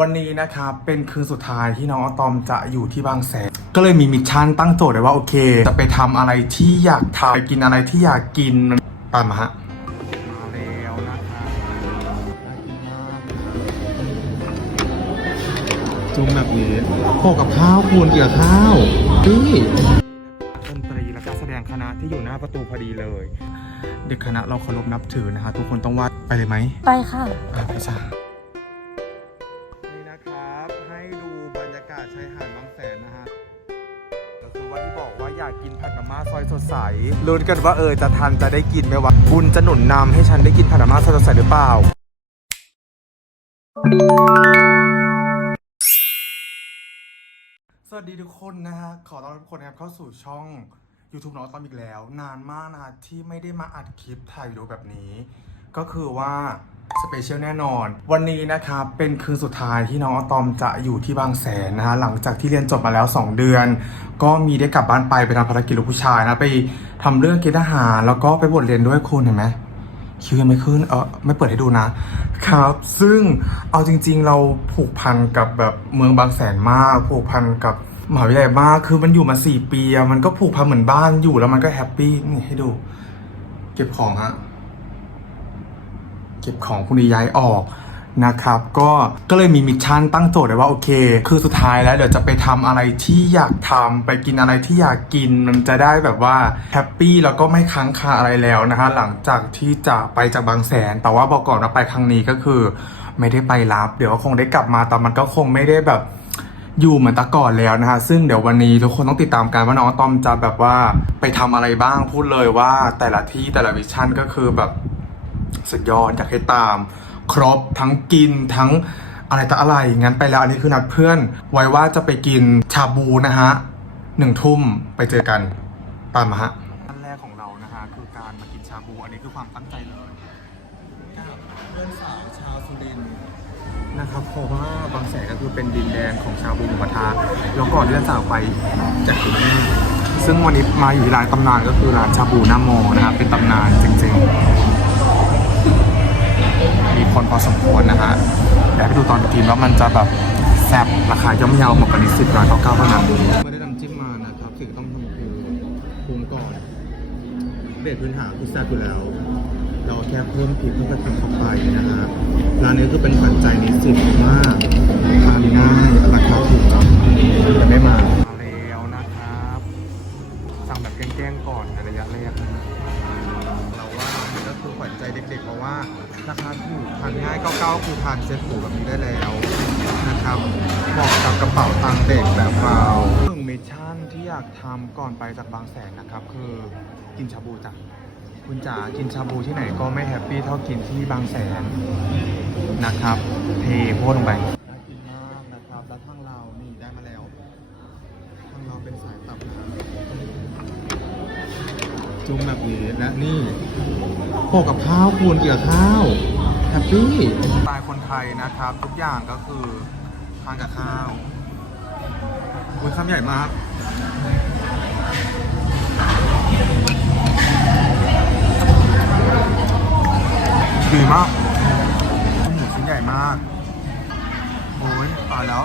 วันนี้นะครับเป็นคืนสุดท้ายที่น้องอะตอมจะอยู่ที่บางแสนก็เลยมีมิชชั่นตั้งโจทย์ไว้ว่าโอเค จะไปทำอะไรที่อยากทำไปกินอะไรที่อยากกินตามมาฮะมาแล้วนะครับน่ากินมากจุ่มแบบนี้โปะกับข้าวคูณเกี่ยวข้าวนี่ดนตรีและการแสดงคณะที่อยู่หน้าประตูพอดีเลย เด็กคณะเราเคารพนับถือนะฮะทุกคนต้องวัดไปเลยไหมไปค่ะอะไปจ้าากกินผัดมาม่าซอยสดใสลุ้นกันว่าเออจะทันจะได้กินไหมวะบุญจะหนุนนำให้ฉันได้กินผัดมาม่าซอยสดใสหรือเปล่า สวัสดีทุกคนนะฮะ ขอต้อนรับทุกคนนะครับเข้าสู่ช่อง YouTube น้องตอมอีกแล้ว นานมากนะฮะที่ไม่ได้มาอัดคลิปถ่ายวิดีโอแบบนี้ ก็คือว่า สเปเชียลแน่นอน วันนี้นะครับเป็นคืนสุดท้ายที่น้องอะตอมจะอยู่ที่บางแสนนะฮะหลังจากที่เรียนจบมาแล้ว 2 เดือน ก็มีได้กลับบ้านไปไปทำภารกิจลูกผู้ชายนะไปทำเรื่องกณฑ์ทหาร แล้วก็ไปบทเรียนด้วยคุณเห็นไหมคิวยังไม่ขึ้นเออไม่เปิดให้ดูนะครับ ซึ่งเอาจริง ๆ เราผูกพันกับแบบเมืองบางแสนมาก ผูกพันกับมหาวิทยาลัยมากคือมันอยู่มาสี่ปีอะมันก็ผูกพันเหมือนบ้านอยู่แล้วมันก็แฮปปี้นี่ให้ดู เก็บของฮะ ก็บของพวกนี้ย้ายออกนะครับก็ก็เลยมีมิชชั่นตั้งโจทย์ไว้ว่าโอเค คือสุดท้ายแล้วเดี๋ยวจะไปทำอะไรที่อยากทำไปกินอะไรที่อยากกินมันจะได้แบบว่าแฮปปี้แล้วก็ไม่ค้างคาอะไรแล้วนะฮะหลังจากที่จะไปจากบางแสน แต่ว่าบอกก่อนว่าไปครั้งนี้ก็คือ ไม่ได้ไปรับ เดี๋ยวก็คงได้กลับมาแต่มันก็คงไม่ได้แบบอยู่เหมือนแตะก่อนแล้วนะฮะซึ่งเดี๋ยววันนี้ทุกคนต้องติดตามกันว่าน้องตอมจะแบบว่าไปทำอะไรบ้างพูดเลยว่าแต่ละที่แต่ละวิชั่นก็คือแบบ สุดยอดอยากให้ตาม ครบทั้งกินทั้งอะไรต่ออะไร งั้นไปแล้วอันนี้คือนัดเพื่อนไว้ว่าจะไปกินชาบูนะฮะหนึ่งทุ่มไปเจอกันตามมาฮะขั้นแรกของเรานะฮะคือการมากินชาบูอันนี้คือความตั้งใจเลยกับเพื่อนสาวชาวสุรินทร์นะครับเพราะว่าบางแสนก็คือเป็นดินแดนของชาบูหมูกระทะแล้วก่อนที่จะจากไปจากที่นี่ซึ่งวันนี้มาอยู่ที่ร้านตำนานก็คือร้านชาบูหน้าโมนะครับเป็นตำนานจริงๆมี คนพอสมควรนะฮะเดี๋ยวไปดูตอนกินว่ามันจะแบบแซ่บราคาย่อมเยาเหมาะกับนิสิตร้อยเก้าเก้าเท่านั้นไม่ได้นำจิ้มมานะครับสิ่งต้องทำคือปรุงก่อนเบสพื้นฐานคือแซ่บอยู่แล้ว เราแค่เพิ่มพริกเพิ่มกระเทียมเข้าไปนะฮะร้านนี้คือเป็นขวัญใจนิสิตมากทานง่ายราคาถูกแต่ไม่มา ว่าราคาถูกทานง่าย99คือทานเซ็ตหมูแบบนี้ได้แล้วนะครับเหมาะกับกระเป๋าตังค์เด็กแบบเราหนึ่งมิชชั่นที่อยากทำก่อนไปจากบางแสนนะครับ คือกินชาบูจ้ะคุณจ๋ากินชาบูที่ไหนก็ไม่แฮปปี้เท่ากินที่บางแสนนะครับ เทโพดลงไป จุ่มแบบนี้และนี่โปะกับข้าวคูณเกี่ยวข้าวแฮปปี้สไตล์คนไทยนะครับ ทุกอย่างก็คือทานกับข้าวคุณคำใหญ่มากดีมากจมหมูชิ้นใหญ่มากโอ้ยตายแล้ว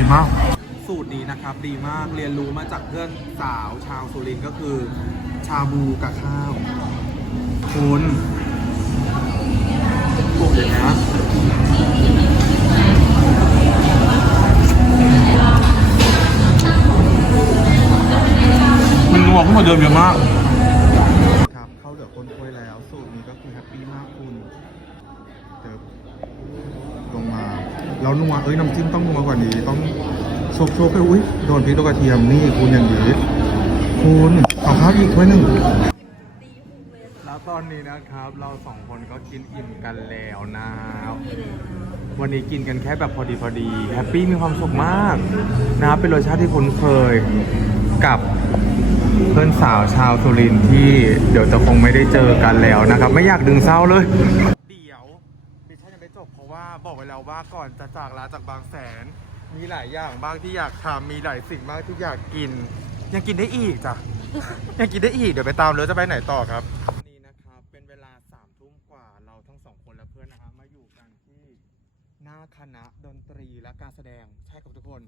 ดีมาก สูตรนี้นะครับดีมากเรียนรู้มาจากเพื่อนสาวชาวสุรินทร์ก็คือ ชาบูกับข้าวคุณปลูกอย่างนี้ยมันนัวขึ้นมาเดิมเยอะมาก แล้วนัวเอ้ยน้ำจิ้มต้องนัวกว่านี้ ต้องโชกโชกไปอุ้ยโดนพริกโดนกระเทียมนี่คุณอย่างนี้คุณขอข้าวอีกถ้วยหนึ่งแล้วตอนนี้นะครับ เราสองคนก็กินอิ่มกันแล้วนะวันนี้กินกันแค่แบบพอดีพอดีแฮปปี้มีความสุขมากนะครับเป็นรสชาติที่คุ้นเคยกับเพื่อนสาวชาวสุรินที่เดี๋ยวจะคงไม่ได้เจอกันแล้วนะครับ ไม่อยากดึงเศร้าเลย เดี๋ยวมิชชั่นยังไม่จ บอกไว้แล้วว่าก่อนจะจากลาจากบางแสน มีหลายอย่างบ้างที่อยากทำมีหลายสิ่งบ้างที่อยากกิน ยังกินได้อีกจ้ะ ยังกินได้อีกเดี๋ยวไปตามเลยจะไปไหนต่อครับนี่นะครับเป็นเวลาสามทุ่มกว่าเราทั้งสองคนและเพื่อนนะฮะมาอยู่กันที่หน้าคณะดนตรีและการแสดงใช่ครับทุกคน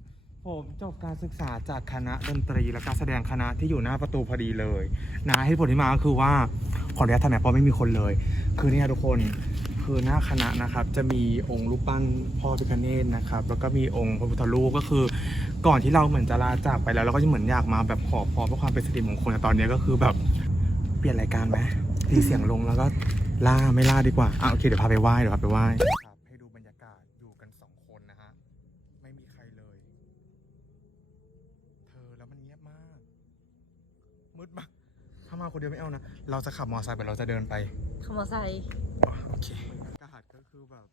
ผมจบการศึกษาจากคณะดนตรีและการแสดงคณะที่อยู่หน้าประตูพอดีเลยนะให้ผลที่มาก็คือว่าขออนุญาตทำไมเพราะไม่มีคนเลย คือเนี่ยทุกคน คือหน้าคณะนะครับจะมีองค์รูปปั้นพ่อพิฆเนศนะครับ แล้วก็มีองค์พระพุทธรูปก็คือ ก่อนที่เราเหมือนจะลาจากไปแล้วเราก็จะเหมือนอยากมาแบบขอพรเพื่อความเป็นสิริมงคลแต่ตอนนี้ก็คือแบบเปลี่ยนรายการไหมตีเสียงลงแล้วก็ล่าไม่ล่าดีกว่าอะโอเคเดี๋ยวพาไปไหว้เดี๋ยวพาไปไหว้ครับให้ดูบรรยากาศอยู่กันสองคนนะฮะไม่มีใครเลย เธอแล้วมันเงียบมาก มืดมากถ้า มาคนเดียวไม่เอานะ เราจะขับมอเตอร์ไซค์ไปเราจะเดินไปขโมยใส่อ๋อโอเคบรรยากาศก็คือแบบ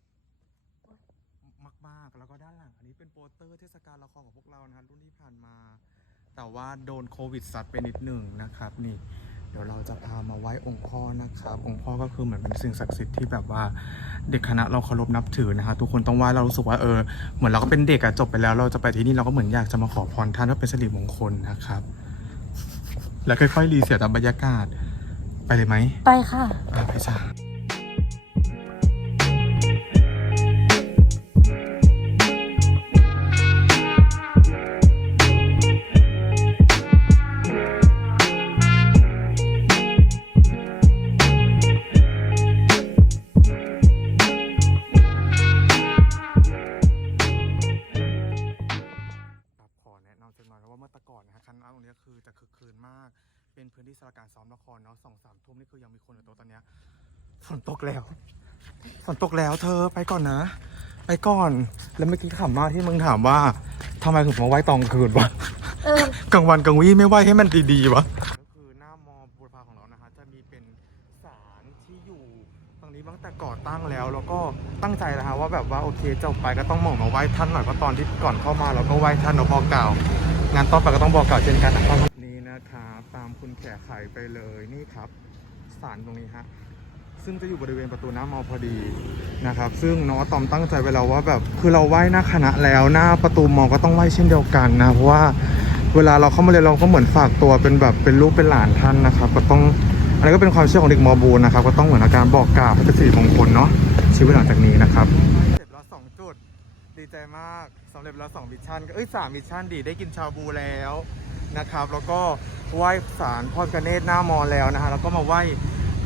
มากๆแล้วก็ด้านหลัง อันนี้เป็นโปสเตอร์เทศกาลละครของพวกเรานะฮะรุ่นที่ผ่านมา แต่ว่าโดนโควิดซัดไปนิดหนึ่งนะครับ นี่ เดี๋ยวเราจะพามาไหว้องค์พ่อนะครับ องค์พ่อก็คือเหมือนเป็นสิ่งศักดิ์สิทธิ์ที่แบบว่าเด็กคณะเราเคารพนับถือนะฮะทุกคนต้องไหว้เรารู้สึกว่าเออเหมือนเราก็เป็นเด็กอะจบไปแล้ว เราจะไปที่นี่เราก็เหมือนอยากจะมาขอพรท่านว่าเป็นสิริมงคลนะครับ แล้วค่อยๆรีเสียตามบรรยากาศไปเลยไหมไปค่ะไปไปจ้า นตกแล้วเธอไปก่อนนะ ไปก่อน แล้วเมื่อกี้ขำมากที่มึงถามว่าทำไมถึงมาไหว้ตอนกลางคืนวะเออ กลางวันกลางวี่ไม่ไหว้ให้มันดีๆวะก็คือหน้ามอบูรพาของเรานะฮะจะมีเป็นศาลที่อยู่ตรงนี้ตั้งแต่ก่อตั้งแล้ว แล้วก็ตั้งใจนะฮะว่าแบบว่าโอเคจบไปก็ต้องมองมาไหว้ท่านหน่อยเพราะตอนที่ก่อนเข้ามาเราก็ไหว้ท่านเราบอกกล่าว งานต่อไปก็ต้องบอกกล่าวเช่นกันนะครับนี่นะครับตามคุณแขไขไปเลยนี่ครับศาลตรงนี้ฮะ ซึ่งจะอยู่บริเวณประตูหน้ำมอพอดีนะครับ ซึ่งน้องอะตอมตั้งใจไว้แล้วว่าแบบคือเราไหว้หน้าคณะแล้วหน้าประตูมอก็ต้องไหว้เช่นเดียวกันนะ เพราะว่าเวลาเราเข้ามาเรียนเราก็เหมือนฝากตัวเป็นแบบเป็นลูกเป็นหลานท่านนะครับ ก็ต้องอันนี้ก็เป็นความเชื่อของเด็กมอบูนะครับ ก็ต้องเหมือนอาการบอกกล่าวให้เป็นสิริมงคลเนาะชีวิตหลังจากนี้นะครับเสร็จแล้วสองจุดดีใจมากสำเร็จแล้ว2มิชชั่นก็เอ้ยสามมิชชั่นดีได้กินชาบูแล้วนะครับ แล้วก็ไหว้ศาลพ่อพิฆเนศหน้ามอแล้วนะฮะแล้วก็มาไหว้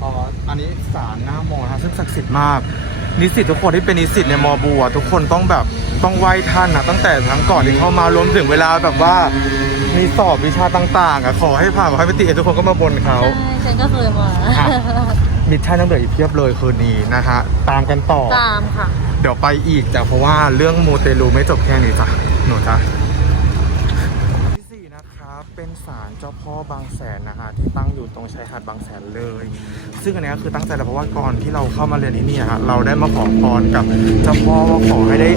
เอ่ออันนี้ศาลหน้ามอนะฮะซึ่งศักดิ์สิทธิ์มาก นิสิตทุกคนที่เป็นนิสิตในมอบูอะทุกคนต้องแบบต้องไหว้ท่านนะตั้งแต่ทั้งก่อนที่เข้ามารวมถึงเวลาแบบว่ามีสอบวิชาต่างๆอะขอให้ผ่านขอให้ไปติดทุกคนก็มาบนเขาใช่ฉันก็เคยมาอะมิชชั่นต้องเหลืออีกเพียบเลยคืนนี้นะฮะตามกันต่อตามค่ะ เดี๋ยวไปอีกจ้ะเพราะว่าเรื่องมูเตลูไม่จบแค่นี้จ้ะหนูจ้ะที่สี่นะครับเป็นศาลเจ้าพ่อบางแสนนะฮะที่ตั้งอยู่ตรงชายหาดบางแสนเลย ซึ่งอันนี้ยคือตั้งใจแล้วเพราะว่าก่อนที่เราเข้ามาเรียนที่นี่ฮะเราได้มาขอพรกับเจ้าพ่อว่าขอให้ได้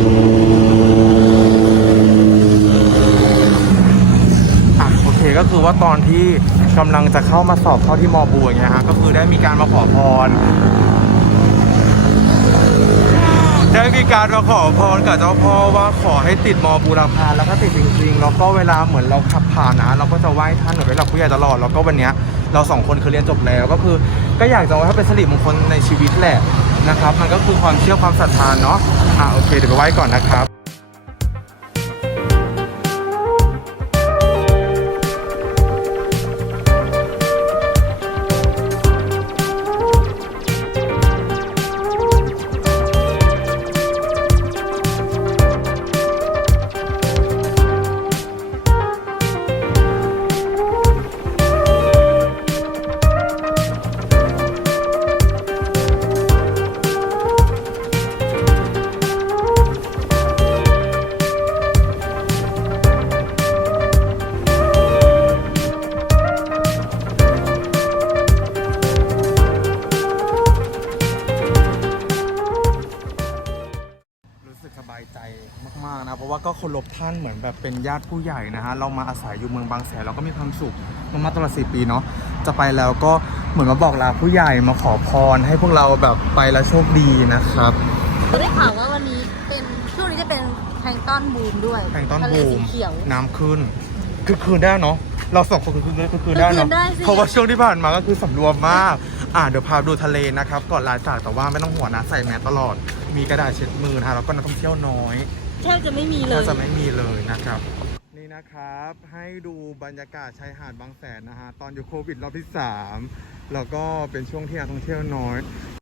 อะโอเคก็คือว่าตอนที่กำลังจะเข้ามาสอบเข้าที่มอบูอย่างเงี้ยฮะก็คือได้มีการมาขอพรได้มีการมาขอพรกับเจ้าพ่อว่าขอให้ติดมอบูรพาแล้วก็ติดจริงๆ แล้วก็เวลาเหมือนเราขับผ่านนะ เราก็จะไหว้ท่านเหมือนเป็นหลักผู้ใหญ่ตลอด แล้วก็วันเนี้ยเราสองคนคือเรียนจบแล้วก็คือ ก็อยากจะว่าถ้าเป็นสิริมงคลในชีวิตแหละนะครับ มันก็คือความเชื่อความศรัทธาเนาะอะโอเคเดี๋ยวไปไหว้ก่อนนะครับะเพราะว่าก็เคารพท่านเหมือนแบบเป็นญาติผู้ใหญ่นะฮะเรามาอาศัยอยู่เมืองบางแสนเราก็มีความสุขมากๆตลอดสี่ปีเนาะจะไปแล้วก็เหมือนมาบอกลาผู้ใหญ่มาขอพร ให้พวกเราแบบไปแล้วโชคดีนะครับได้ข่าวว่าวันนี้เป็นช่วงนี้จะเป็นแพลงก์ต้อนบูมด้วยแพลงก์ต้อนทะเลบูสีมเขียวน้ำขึ้นคือคืนได้เนาะเราสองคนคือคือคือได้เนาะคือได้สิเพราะว่าช่วงที่ผ่านมาก็คือสำรวมมาก อ่าเดี๋ยวพาดูทะเลนะครับก่อนลายสาดแต่ว่าไม่ต้องห่วงนะใส่แมสตลอด มีกระดาษเช็ดมือนะฮะแล้วก็นักท่องเที่ยวน้อย แทบจะไม่มีเลก็ย จะไม่มีเลยนะครับ นี่นะครับให้ดูบรรยากาศชายหาดบางแสนนะฮะตอนอยู่โควิดรอบที่ 3 แล้วก็เป็นช่วงที่นักท่องเที่ยวน้อย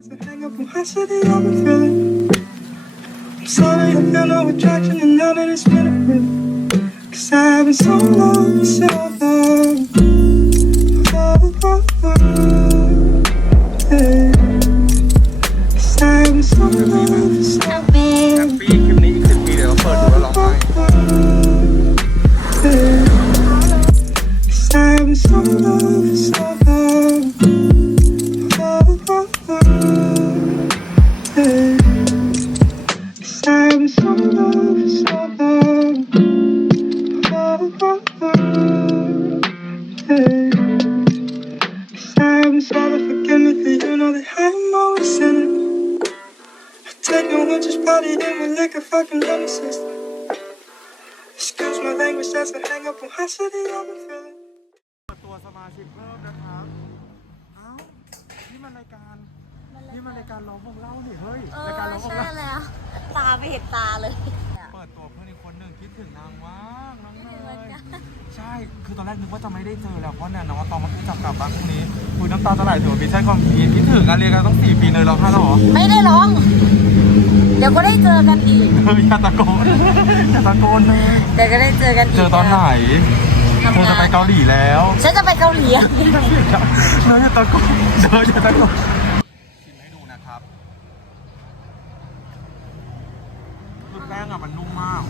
So hang up on my city, I've been feeling. I'm sorry, I feel no attraction, and now that it's been a bit. Cause I've been so long, so long. Oh, like a fucking lemon system. Excuse my language, that's a hang up on my city, I've been feeling. เปิดตัวสมาชิกเพิ่มนะครับ เอ้า นี่มันรายการ นี่มันรายการร้องวงเล่านี่เฮ้ย เออรายการร้องวงใช่เล่า แล้ว ตาไม่เห็นตาเลย เปิดตัวเพื่อนอีกคนหนึ่งคิดถึงนางมากน้องคิดเนถึงเหมือนยกันใช่ คือตอนแรกนึกว่าจะไม่ได้เจอแล้วเพราะเนี่ยน้องอะตอมมาเพิ่งจับกลับบ้านพรุ่งนี้คุยน้ำตาจะไหลถือว่ามีใช่ความคิดคิดถึงอะเรียนกันต้องสี่ปีเลยเราห้าแล้วเหรอ ไม่ได้ร้องเดี๋ยวก็ได้เจอกันอีกเฮ้ยอย่าตะโกนอย่าตะโกนเลยเดี๋ยวก็ได้เจอกันอีกเจอตอนไหนเธอจะไปเกาหลีแล้วฉันจะไปเกาหลีอะเธออย่าตะโกนเธออย่าตะโกนชิมให้ดูนะครับคือแป้งอะมันนุ่มมาก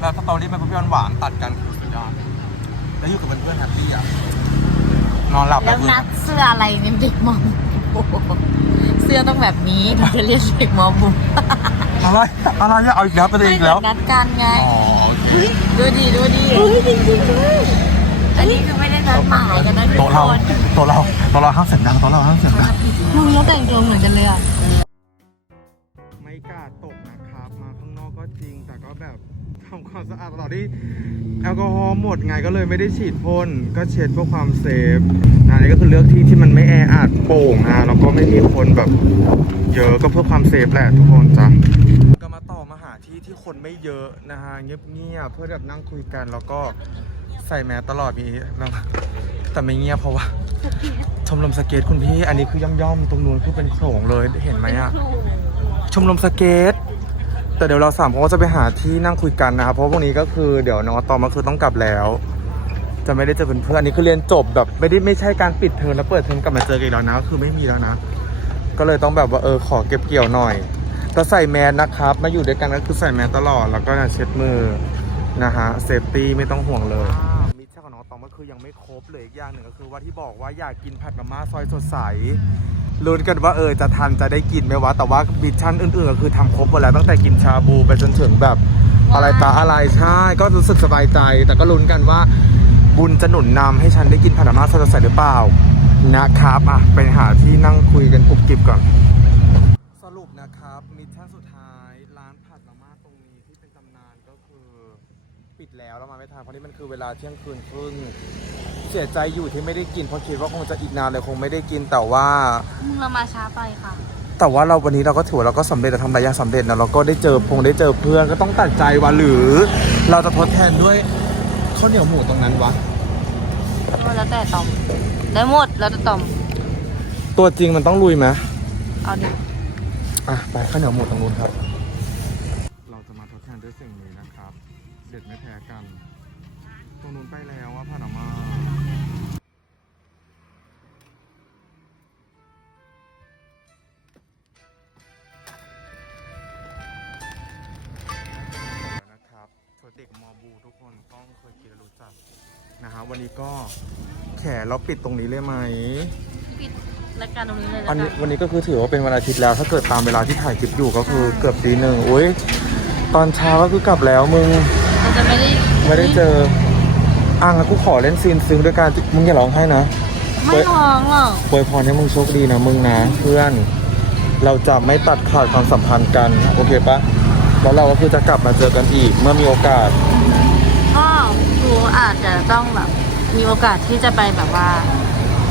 แล้วสตอรี่เป็นเพื่อนหวานตัดกันคือสุดยอดแล้วอยู่กับเพื่อนๆแฮปปี้อะนอนหลับแล้วคือนัดเสื้ออะไรเนี่ยเด็กมอม เสื้อต้องแบบนี้ถึงจะเรียกเด็กมอบุอะไรอะไรอะเอาอีกแล้วประเด็นอีกแล้วนัดกันไงอ๋อโอเคดูดีดูดีจริงจริงด้วยอันนี้คือไม่ได้นัดหมายกันนะทุกโต๊ะคเรานโต๊ะเราโต๊ะเราห้ามเสียงดังโต๊ะเราห้ามเสียงดังมึงแล้วแต่งตัวเหมือนกันเลยอะไม่กล้าต ทำความสะอาดตลอดที่แอลกอฮอล์หมดไงก็เลยไม่ได้ฉีดพ่นก็เช็ดเพื่อความเซฟนะนี่ก็คือเลือกที่ที่มันไม่แออัดโป่งนะแล้วก็ไม่มีคนแบบเยอะก็เพื่อความเซฟแหละทุกคนจ้ะก็มาต่อมาหาที่ที่คนไม่เยอะนะฮะเงียบๆเพื่อแบบนั่งคุยกันแล้วก็ใส่แมสตลอดมีนะแต่ไม่เงียบเพราะว่าชมรมสเก็ตคุณพี่ อันนี้คือย่อมๆตรงนู้นคือเป็นโขลงเลยเห็นไหมอะชมรมสเก็ต แต่เดี๋ยวเราสามคนก็จะไปหาที่นั่งคุยกันนะครับ เพราะพวกนี้ก็คือเดี๋ยวน้องตอมก็คือต้องกลับแล้ว จะไม่ได้เจอเพื่อนๆอันนี้คือเรียนจบแบบไม่ได้ไม่ใช่การปิดเทอมแล้วเปิดเทอมกลับมาเจอกันอีกแล้วนะ คือไม่มีแล้วนะ ก็เลยต้องแบบว่าเออขอเก็บเกี่ยวหน่อยแต่ใส่แมสนะครับ มาอยู่ด้วยกันก็คือใส่แมสตลอดแล้วก็เช็ดมือนะฮะเซฟตี้ไม่ต้องห่วงเลย คือยังไม่ครบเลยอีกอย่างหนึ่งก็คือว่าที่บอกว่าอยากกินผัดมาม่าซอยสดใสลุ้นกันว่าเออจะทันจะได้กินไหมวะ แต่ว่ามิชชั่นอื่นๆก็คือทำครบหมดแล้วตั้งแต่กินชาบูไปจนถึงแบบอะไรตาอะไรใช่ก็รู้สึกสบายใจ แต่ก็ลุ้นกันว่าบุญจะหนุนนำให้ฉันได้กินผัดมาม่าสดใสหรือเปล่านะครับอะไปหาที่นั่งคุยกันกรุบกิบก่อน สรุปนะครับมิชชั่นสุดท้ายร้านผัดมาม่าตรงนี้ที่เป็นตำนานก็คือปิด แล้วแล้วมาไม่ทันเพราะนี่มันคือเวลาเที่ยงคืนครึ่งเสียใจอยู่ที่ไม่ได้กินเพราะคิดว่าคงจะอีกนานเลยคงไม่ได้กินแต่ว่า เรามาช้าไปค่ะ แต่ว่าเราวันนี้เราก็ถือว่าเราก็สำเร็จเราทำหลายอย่างสำเร็จนะเราก็ได้เจอพงได้เจอเพื่อนก็ต้องตัดใจว่าหรือ เราจะทดแทนด้วยข้าวเหนียวหมูตรงนั้นวะแล้วแต่ตอมได้หมดแล้วแต่ตอม ตัวจริงมันต้องลุยไหมเอาดิอะไปข้าวเหนียวหมูตรงนู้นครับ เด็กมอบูทุกคนต้องเคยกินและรู้จักนะฮะวันนี้ก็แขนเราปิดตรงนี้เลยไหม ปิดรายการตรงนี้เลยแล้วอันกันี้นวันนี้ก็คือถือว่าเป็นวันอาทิตย์แล้ว ถ้าเกิดตามเวลาที่ถ่ายคลิปอยู่ก็คือเกือบตีหนึ่งอุ้ยตอนเช้าก็คือกลับแล้วมึงเราจะไม่ได้ไม่ได้เจออะงั้นกูขอเล่นซีนซึ้งด้วยการมึงอย่าร้องไห้นะไม่ร้องหรอกอวยพรให้มึงโชคดีนะมึงนะ เพื่อน เราจะไม่ตัดขาดความสัมพันธ์กัน โอเคปะ แล้วเราก็คือจะกลับมาเจอกันอีกเมื่อมีโอกาส ก็ดูอาจจะต้องแบบมีโอกาสที่จะไปแบบว่า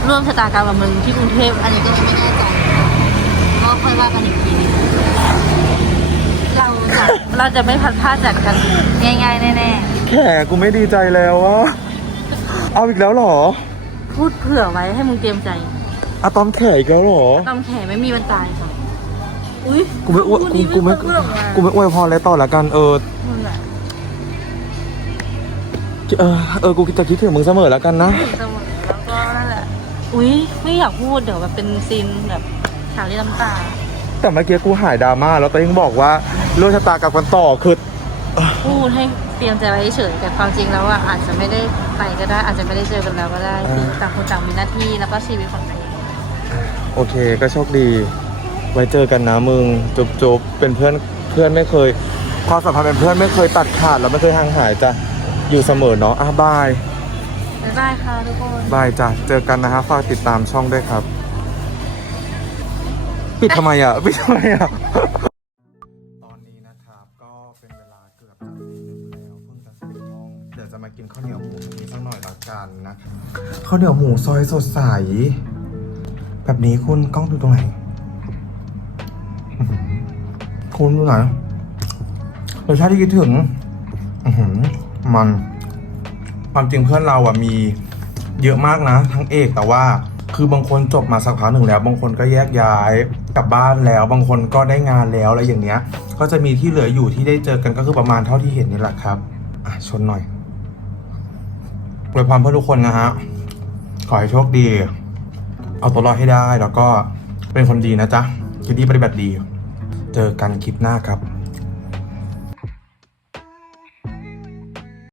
ร่วมชะตากรรมกับมึงที่กรุงเทพอันนี้ก็ไม่แน่ใจก็ค่อยว่ากันอีกทีหนึงเราจะเราจะไม่พัดพลาดจากกันง่ายๆแน่แขกูไม่ดีใจแล้วอะเอาอีกแล้วเหรอๆพูดเผื่อไว้ให้มึงเตรียมใจอะตอมแขอีกแล้วเหรอตำแขไม่มีวันตายค่ะ อุ้ยกูไม่อวยพูดกูดีกูไม่ค่อยเรื่องอะกูไม่อวยพรอะไรต่อละกันเออมึงอะเออเออกูจะคิดถึงมึงเสมอแล้วกันนะเสมอแล้วก็นั่นแหละอุ้ยไม่อยากพูดเดี๋ยวแบบเป็นซีนแบบฉากเรียกน้ำตาแต่เมื่อกี้กูหายดราม่าแล้วแต่ยังบอกว่าเรื่องชะตากรรมกันต่อคือพูดให้เตรียมใจไว้เฉยแต่ความจริงแล้วอะอาจจะไม่ได้ไปก็ได้อาจจะไม่ได้เจอกันแล้วก็ได้คือต่างคนต่างมีหน้าที่แล้วก็ชีวิตของตัวเองโอเคก็โชคดี ไว้เจอกันนะมึงจบจบเป็นเพื่อนเพื่อนไม่เคยความสัมพันธ์เป็นเพื่อนไม่เคยตัดขาดแล้วไม่เคยห่างหายจะอยู่เสมอเนาะอะบายบ๊ายบายค่ะทุกคน บายจ้ะเจอกันนะฮะฝากติดตามช่องด้วยครับ ปิดทำไมอะปิดทำไมอะ ตอนนี้นะครับก็เป็นเวลาเกือบจะตีหนึ่งแล้วเพิ่งจะสิบโมงเดี๋ยวจะมากินข้าวเหนียวหมูตรงนี้สักหน่อยละกันนะครับข้าวเหนียวหมูซอยสดใส แบบนี้คุณกล้องดูตรงไหนอื้อหือ คุณดูหน่อยรสชาติที่คิดถึงมันความจริงเพื่อนเราอะมีเยอะมากนะ ทั้งเอกแต่ว่าคือบางคนจบมาสักพักหนึ่งแล้ว บางคนก็แยกย้ายกลับบ้านแล้ว บางคนก็ได้งานแล้วอะไรอย่างเงี้ย ก็จะมีที่เหลืออยู่ที่ได้เจอกันก็คือประมาณเท่าที่เห็นนี่แหละครับอะชนหน่อยอวยพรเพื่อทุกคนนะฮะขอให้โชคดี เอาตัวรอดให้ได้แล้วก็เป็นคนดีนะจ๊ะคิดดีปฏิบัติดี เจอกันคลิปหน้าครับ